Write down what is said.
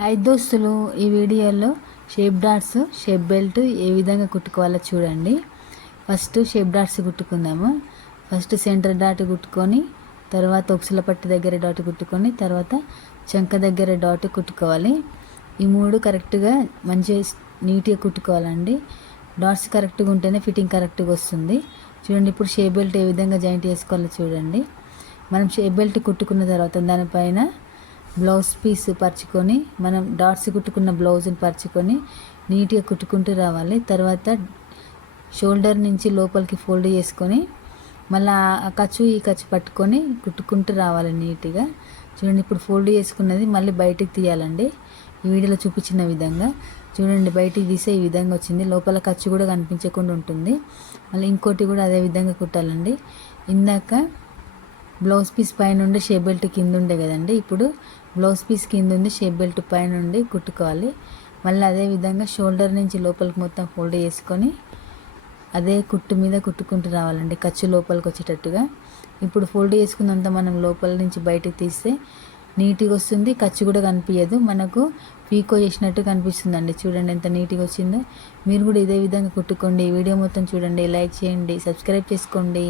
Hi దోస్తులు, ఈ వీడియోలో షేప్ డాట్స్ షేప్ బెల్ట్ ఏ విధంగా కుట్టుకోవాలో చూడండి. ఫస్ట్ షేప్ డాట్స్ కుట్టుకుందాము. ఫస్ట్ సెంటర్ డాట్ కుట్టుకొని, తర్వాత ఒక్సుల పట్టి దగ్గర డాట్ కుట్టుకొని, తర్వాత చంక దగ్గర డాట్ కుట్టుకోవాలి. ఈ మూడు కరెక్ట్గా మంచిగా నీట్గా కుట్టుకోవాలండి. డాట్స్ కరెక్ట్గా ఉంటేనే ఫిట్టింగ్ కరెక్ట్గా వస్తుంది. చూడండి, ఇప్పుడు షేప్ బెల్ట్ ఏ విధంగా జాయింట్ చేసుకోవాలో చూడండి. మనం షేప్ బెల్ట్ కుట్టుకున్న తర్వాత దానిపైన బ్లౌజ్ పీస్ పరుచుకొని, మనం డాట్స్ కుట్టుకున్న బ్లౌజ్ని పరుచుకొని నీట్గా కుట్టుకుంటూ రావాలి. తర్వాత షోల్డర్ నుంచి లోపలికి ఫోల్డ్ చేసుకొని మళ్ళీ ఆ ఖర్చు ఈ ఖర్చు పట్టుకొని కుట్టుకుంటూ రావాలి నీట్గా. చూడండి, ఇప్పుడు ఫోల్డ్ చేసుకున్నది మళ్ళీ బయటికి తీయాలండి. ఈ వీడియోలో చూపించిన విధంగా చూడండి, బయటికి తీసే ఈ విధంగా వచ్చింది. లోపల ఖర్చు కూడా కనిపించకుండా ఉంటుంది. మళ్ళీ ఇంకోటి కూడా అదే విధంగా కుట్టాలండి. ఇందాక బ్లౌజ్ పీస్ పైన ఉండి షేప్ బెల్ట్ కింద ఉండే కదండి, ఇప్పుడు బ్లౌజ్ పీస్ కింద ఉంది షేప్ బెల్ట్ పైన ఉండి కుట్టుకోవాలి. మళ్ళీ అదే విధంగా షోల్డర్ నుంచి లోపలికి మొత్తం ఫోల్డ్ చేసుకొని అదే కుట్టు మీద కుట్టుకుంటూ రావాలండి, ఖర్చు లోపలికి వచ్చేటట్టుగా. ఇప్పుడు ఫోల్డ్ చేసుకున్నంత మనం లోపల నుంచి బయటకు తీస్తే నీట్గా వస్తుంది. ఖర్చు కూడా కనిపించదు, మనకు పీకో చేసినట్టు కనిపిస్తుందండి. చూడండి ఎంత నీట్గా వచ్చిందో. మీరు కూడా ఇదే విధంగా కుట్టుకోండి. వీడియో మొత్తం చూడండి, లైక్ చేయండి, సబ్స్క్రైబ్ చేసుకోండి.